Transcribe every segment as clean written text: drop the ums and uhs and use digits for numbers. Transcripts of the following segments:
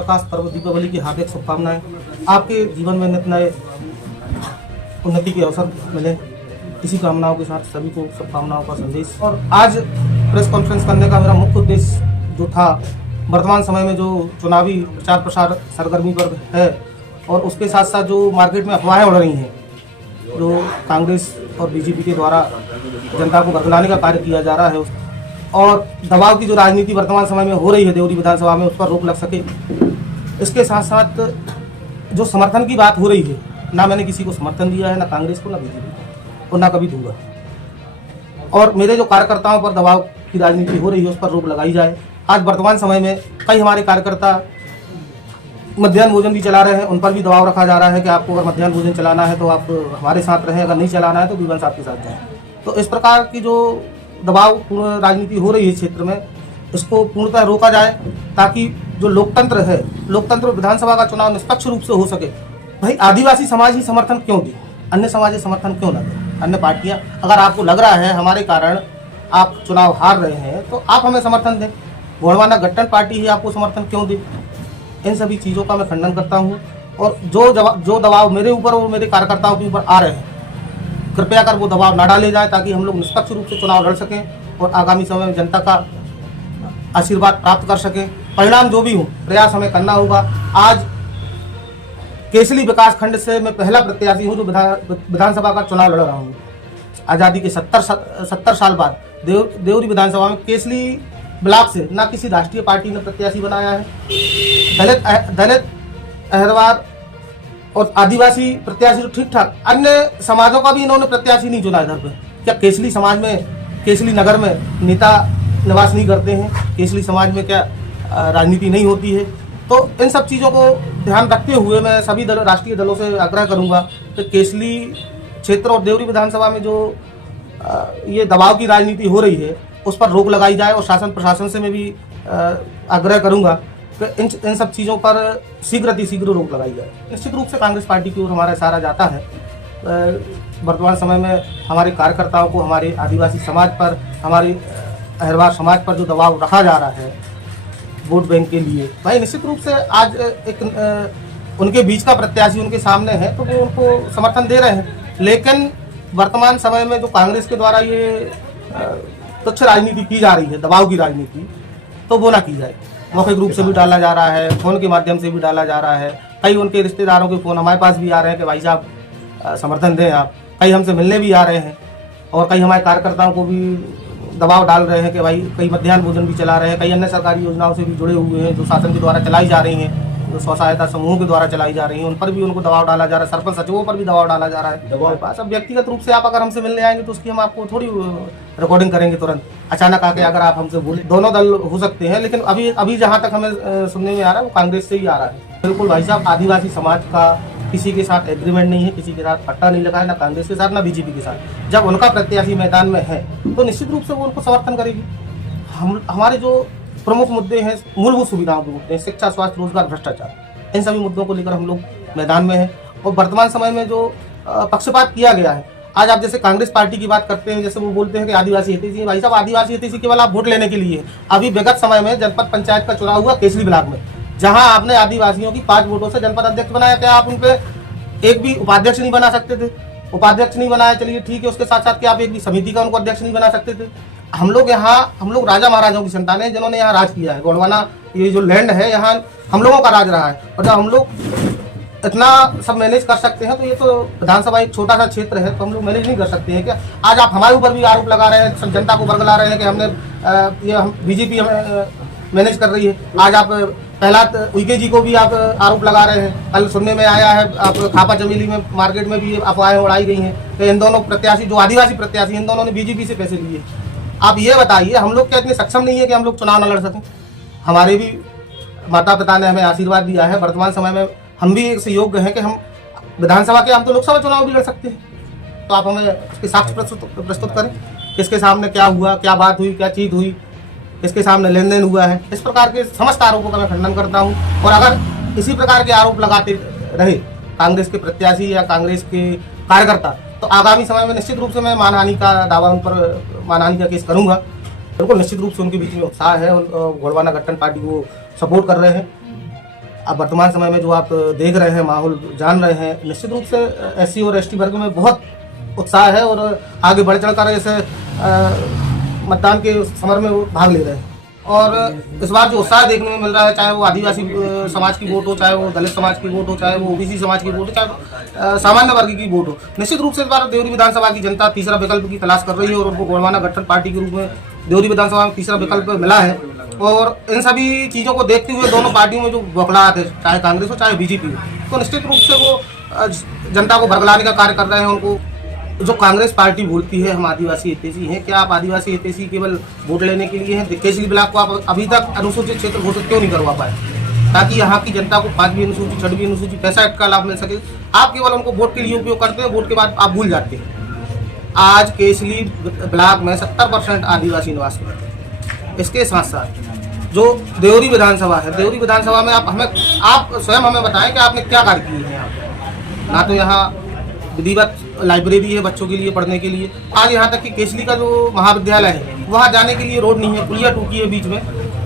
प्रकाश पर्व दीपावली की हार्दिक शुभकामनाएं। आपके जीवन में नित नए उन्नति के अवसर मिले, इसी कामनाओं के साथ सभी को शुभकामनाओं का संदेश। और आज प्रेस कॉन्फ्रेंस करने का मेरा मुख्य उद्देश्य जो था, वर्तमान समय में जो चुनावी प्रचार प्रसार सरगर्मी पर है और उसके साथ साथ जो मार्केट में अफवाहें उड़ रही हैं, जो कांग्रेस और बीजेपी के द्वारा जनता को बदलाने का कार्य किया जा रहा है और दबाव की जो राजनीति वर्तमान समय में हो रही है देवरी विधानसभा में, उस पर रोक लग सके। इसके साथ साथ जो समर्थन की बात हो रही है, ना मैंने किसी को समर्थन दिया है, ना कांग्रेस को, ना बीजेपी को, और ना कभी दूंगा। और मेरे जो कार्यकर्ताओं पर दबाव की राजनीति हो रही है, उस पर रोक लगाई जाए। आज वर्तमान समय में कई हमारे कार्यकर्ता मध्याह्न भोजन भी चला रहे हैं, उन पर भी दबाव रखा जा रहा है कि आपको अगर मध्याह्न भोजन चलाना है तो आप हमारे साथ रहें, अगर नहीं चलाना है तो बीवन साहब के साथ जाएं। तो इस प्रकार की जो दबाव पूर्ण राजनीति हो रही है क्षेत्र में, इसको पूर्णतः रोका जाए ताकि जो लोकतंत्र है, लोकतंत्र विधानसभा का चुनाव निष्पक्ष रूप से हो सके। भाई आदिवासी समाज ही समर्थन क्यों दे, अन्य समाज समर्थन क्यों न दे, अन्य पार्टियां? अगर आपको लग रहा है हमारे कारण आप चुनाव हार रहे हैं तो आप हमें समर्थन दें। गोंडवाना गठबंधन पार्टी ही आपको समर्थन क्यों दे? इन सभी चीज़ों का मैं खंडन करता हूं। और जो दबाव मेरे ऊपर और मेरे कार्यकर्ताओं के ऊपर आ रहे हैं, कृपया कर वो दबाव ना डाले जाए ताकि हम लोग निष्पक्ष रूप से चुनाव लड़ सकें और आगामी समय में जनता का आशीर्वाद प्राप्त कर सकें। परिणाम जो भी हो, प्रयास हमें करना होगा। आज केसली विकास खंड से मैं पहला प्रत्याशी हूँ जो विधानसभा का चुनाव लड़ रहा हूँ। आज़ादी के 70 साल बाद देवरी विधानसभा में केसली ब्लॉक से ना किसी राष्ट्रीय पार्टी ने प्रत्याशी बनाया है। दलित अहरवार और आदिवासी प्रत्याशी तो ठीक ठाक, अन्य समाजों का भी इन्होंने प्रत्याशी नहीं चुना इधर पे। क्या केसली समाज में, केसली नगर में नेता निवास नहीं करते हैं? केसली समाज में क्या राजनीति नहीं होती है? तो इन सब चीज़ों को ध्यान रखते हुए मैं सभी राष्ट्रीय दलों से आग्रह करूंगा कि केसली क्षेत्र और देवरी विधानसभा में जो ये दबाव की राजनीति हो रही है, उस पर रोक लगाई जाए। और शासन प्रशासन से मैं भी आग्रह करूंगा कि इन सब चीज़ों पर शीघ्र रोक लगाई जाए। निश्चित रूप से कांग्रेस पार्टी की ओर हमारा इशारा जाता है। वर्तमान समय में हमारे कार्यकर्ताओं को हमारे आदिवासी समाज पर, हमारे अहरवार समाज पर जो दबाव रखा जा रहा है वोट बैंक के लिए, भाई निश्चित रूप से आज एक उनके बीच का प्रत्याशी उनके सामने है तो वो उनको समर्थन दे रहे हैं। लेकिन वर्तमान समय में जो कांग्रेस के द्वारा ये तुच्छ राजनीति की जा रही है, दबाव की राजनीति, तो वो ना की जाए। मौखिक रूप से भी डाला जा रहा है, फोन के माध्यम से भी डाला जा रहा है। कई उनके रिश्तेदारों के फोन हमारे पास भी आ रहे हैं कि भाई साहब समर्थन दें आप। कई हमसे मिलने भी आ रहे हैं और कई हमारे कार्यकर्ताओं को भी दबाव डाल रहे हैं कि भाई कई मध्याह्न भोजन भी चला रहे हैं। कई अन्य सरकारी योजनाओं से भी जुड़े हुए हैं जो शासन के द्वारा चलाई जा रही हैं, जो स्व सहायता समूह के द्वारा चलाई जा रही हैं, उन पर भी उनको दबाव डाला जा रहा है। सरपंच सचिवों पर भी दबाव डाला जा रहा है हमारे पास। अब व्यक्तिगत रूप से आप अगर हमसे मिलने आएंगे तो उसकी हम आपको थोड़ी रिकॉर्डिंग करेंगे तुरंत अचानक आके। अगर आप हमसे बोले, दोनों दल हो सकते हैं, लेकिन अभी जहाँ तक हमें सुनने में आ रहा है वो कांग्रेस से ही आ रहा है। बिल्कुल भाई साहब, आदिवासी समाज का किसी के साथ एग्रीमेंट नहीं है, किसी के साथ पट्टा नहीं लगा है, ना कांग्रेस के साथ ना बीजेपी के साथ। जब उनका प्रत्याशी मैदान में है तो निश्चित रूप से वो उनको समर्थन करेगी। हमारे जो प्रमुख मुद्दे हैं, मूलभूत सुविधाओं के मुद्दे हैं, शिक्षा, स्वास्थ्य, रोजगार, भ्रष्टाचार, इन सभी मुद्दों को लेकर हम लोग मैदान में हैं। और वर्तमान समय में जो पक्षपात किया गया है, आज आप जैसे कांग्रेस पार्टी की बात करते हैं, जैसे वो बोलते हैं कि आदिवासी हितैषी। भाई साहब, आदिवासी हितैषी केवल आप वोट लेने के लिए है। अभी विगत समय में जनपद पंचायत का चुनाव हुआ केसली ब्लॉक में, जहां आपने आदिवासियों की 5 वोटों से जनपद अध्यक्ष बनाया। क्या आप उनपे एक भी उपाध्यक्ष नहीं बना सकते थे? उपाध्यक्ष नहीं बनाया, चलिए ठीक है। उसके साथ साथ क्या आप एक भी समिति का उनको अध्यक्ष नहीं बना सकते थे? हम लोग राजा महाराजाओं की संतान है जिन्होंने यहाँ राज किया है। गोंडवाना ये जो लैंड है, यहाँ हम लोगों का राज रहा है। और जब हम लोग इतना सब मैनेज कर सकते हैं तो ये तो विधानसभा एक छोटा सा क्षेत्र है, तो हम लोग मैनेज नहीं कर सकते हैं क्या? आज आप हमारे ऊपर भी आरोप लगा रहे हैं, जनता को बरगला रहे हैं कि हमने बीजेपी हमें मैनेज कर रही है। आज आप प्रहलाद उइके जी को भी आप आरोप लगा रहे हैं। कल सुनने में आया है, आप खापा चमेली में मार्केट में भी अफवाहें उड़ाई गई हैं कि इन दोनों प्रत्याशी, जो आदिवासी प्रत्याशी, इन दोनों ने बीजेपी से पैसे लिए। आप ये बताइए, हम लोग क्या इतने सक्षम नहीं है कि हम लोग चुनाव न लड़ सकें? हमारे भी माता पिता ने हमें आशीर्वाद दिया है। वर्तमान समय में हम भी एक योग्य हैं कि हम विधानसभा के, हम तो लोकसभा चुनाव भी लड़ सकते हैं। तो आप हमें उसके साक्ष्य प्रस्तुत करें, किसके सामने क्या हुआ, क्या बात हुई, क्या चीज हुई, किसके सामने लेन देन हुआ है। इस प्रकार के समस्त आरोपों का मैं खंडन करता हूं। और अगर इसी प्रकार के आरोप लगाते रहे कांग्रेस के प्रत्याशी या कांग्रेस के कार्यकर्ता, तो आगामी समय में निश्चित रूप से मैं मानहानि का दावा, उन पर मानहानि का केस करूंगा। बिल्कुल निश्चित रूप से उनके बीच में उत्साह है, गोंडवाना गठबंधन पार्टी को सपोर्ट कर रहे हैं। अब वर्तमान समय में जो आप देख रहे हैं, माहौल जान रहे हैं, निश्चित रूप से SC और ST वर्ग में बहुत उत्साह है और आगे बढ़ चढ़कर ऐसे मतदान के समर में वो भाग ले रहे हैं। और इस बार जो उत्साह देखने में मिल रहा है, चाहे वो आदिवासी समाज की वोट हो, चाहे वो दलित समाज की वोट हो, चाहे वो OBC समाज की वोट हो, चाहे सामान्य वर्ग की वोट हो, निश्चित रूप से इस बार देवरी विधानसभा की जनता तीसरा विकल्प की तलाश कर रही है और उनको गोंडवाना गठबंधन पार्टी के रूप में देवरी विधानसभा में तीसरा विकल्प मिला है। और इन सभी चीज़ों को देखते हुए दोनों पार्टियों में जो बौखलाहट है, चाहे कांग्रेस हो चाहे BJP हो, तो निश्चित रूप से वो जनता को भड़बड़ाने का कार्य कर रहे हैं। उनको जो कांग्रेस पार्टी बोलती है हम आदिवासी हितैषी हैं, क्या आप आदिवासी हितैषी केवल वोट लेने के लिए हैं? केसरी ब्लॉक को आप अभी तक अनुसूचित क्षेत्र घोषित क्यों नहीं करवा पाए, ताकि यहाँ की जनता को 5वीं अनुसूची, 6वीं अनुसूची, 65 का लाभ मिल सके? आप केवल उनको वोट के लिए उपयोग करते हैं, वोट के बाद आप भूल जाते हैं। आज केसरी ब्लॉक में 70% आदिवासी निवास करते हैं। इसके साथ साथ जो देवरी विधानसभा है, देवरी विधानसभा में आप स्वयं हमें बताएं कि आपने क्या कार्य किए हैं यहाँ पे। ना तो यहाँ विधिवत लाइब्रेरी है बच्चों के लिए पढ़ने के लिए, आज यहाँ तक कि केसली का जो महाविद्यालय है वहाँ जाने के लिए रोड नहीं है, पुलिया टूटी है बीच में।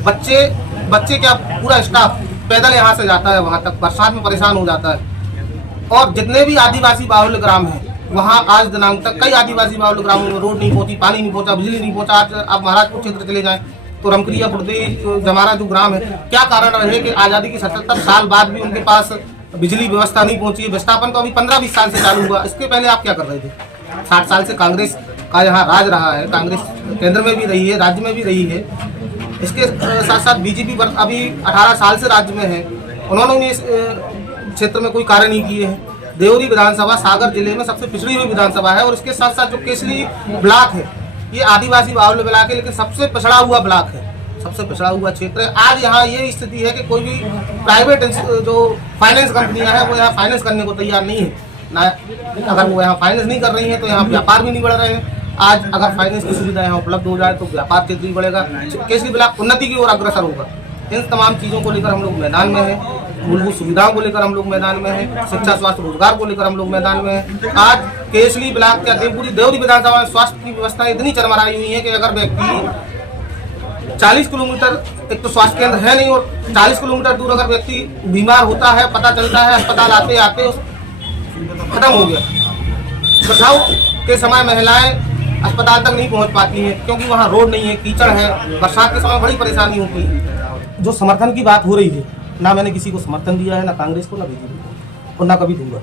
बच्चे क्या पूरा स्टाफ पैदल यहाँ से जाता है वहाँ तक, बरसात में परेशान हो जाता है। और जितने भी आदिवासी बाहुल्य ग्राम हैं वहाँ आज दिनांक तक कई आदिवासी बाहुल्य ग्रामों में रोड नहीं पहुँची, पानी नहीं पहुँचा, बिजली नहीं पहुँचा। आज आप महाराजपुर क्षेत्र चले जाएँ तो रमक्रिया, बुर्दे, जमारा जो ग्राम है, क्या कारण रहे कि आज़ादी के 77 साल बाद भी उनके पास बिजली व्यवस्था नहीं पहुंची? विस्थापन तो अभी 15-20 साल से चालू हुआ, इसके पहले आप क्या कर रहे थे? 60 साल से कांग्रेस का यहाँ राज रहा है, कांग्रेस केंद्र में भी रही है, राज्य में भी रही है। इसके साथ साथ BJP अभी 18 साल से राज्य में है, उन्होंने इस क्षेत्र में कोई कार्य नहीं किए हैं। देवरी विधानसभा सागर जिले में सबसे पिछड़ी हुई विधानसभा है और इसके साथ साथ जो केसरी ब्लॉक है ये आदिवासी बाहुल्य ब्लॉक है, लेकिन सबसे पिछड़ा हुआ ब्लॉक है, सबसे पिछड़ा हुआ क्षेत्र है। आज यहाँ ये स्थिति है कि कोई भी प्राइवेट जो फाइनेंस कंपनियां हैं वो यहाँ फाइनेंस करने को तैयार नहीं है ना। अगर वो यहाँ फाइनेंस नहीं कर रही हैं तो यहाँ व्यापार भी नहीं बढ़ रहे हैं। आज अगर फाइनेंस की सुविधा यहाँ उपलब्ध हो जाए तो व्यापार क्षेत्र भी बढ़ेगा, केसरी ब्लॉक उन्नति की ओर अग्रसर होगा। इन तमाम चीज़ों को लेकर हम लोग मैदान में हैं, मूलभूत सुविधाओं को लेकर हम लोग मैदान में हैं, शिक्षा, स्वास्थ्य, रोजगार को लेकर हम लोग मैदान में हैं। आज केसरी ब्लॉक क्या पूरी देवरी विधानसभा में स्वास्थ्य की व्यवस्था इतनी चरमराई हुई है कि अगर व्यक्ति 40 किलोमीटर, एक तो स्वास्थ्य केंद्र है नहीं, और 40 किलोमीटर दूर अगर व्यक्ति बीमार होता है, पता चलता है अस्पताल आते आते खत्म हो गया। बचाव के समय महिलाएं अस्पताल तक नहीं पहुंच पाती हैं क्योंकि वहां रोड नहीं है, कीचड़ है, बरसात के समय बड़ी परेशानी होती है। जो समर्थन की बात हो रही है, ना मैंने किसी को समर्थन दिया है, ना कांग्रेस को, ना BJP को, और ना कभी दूंगा।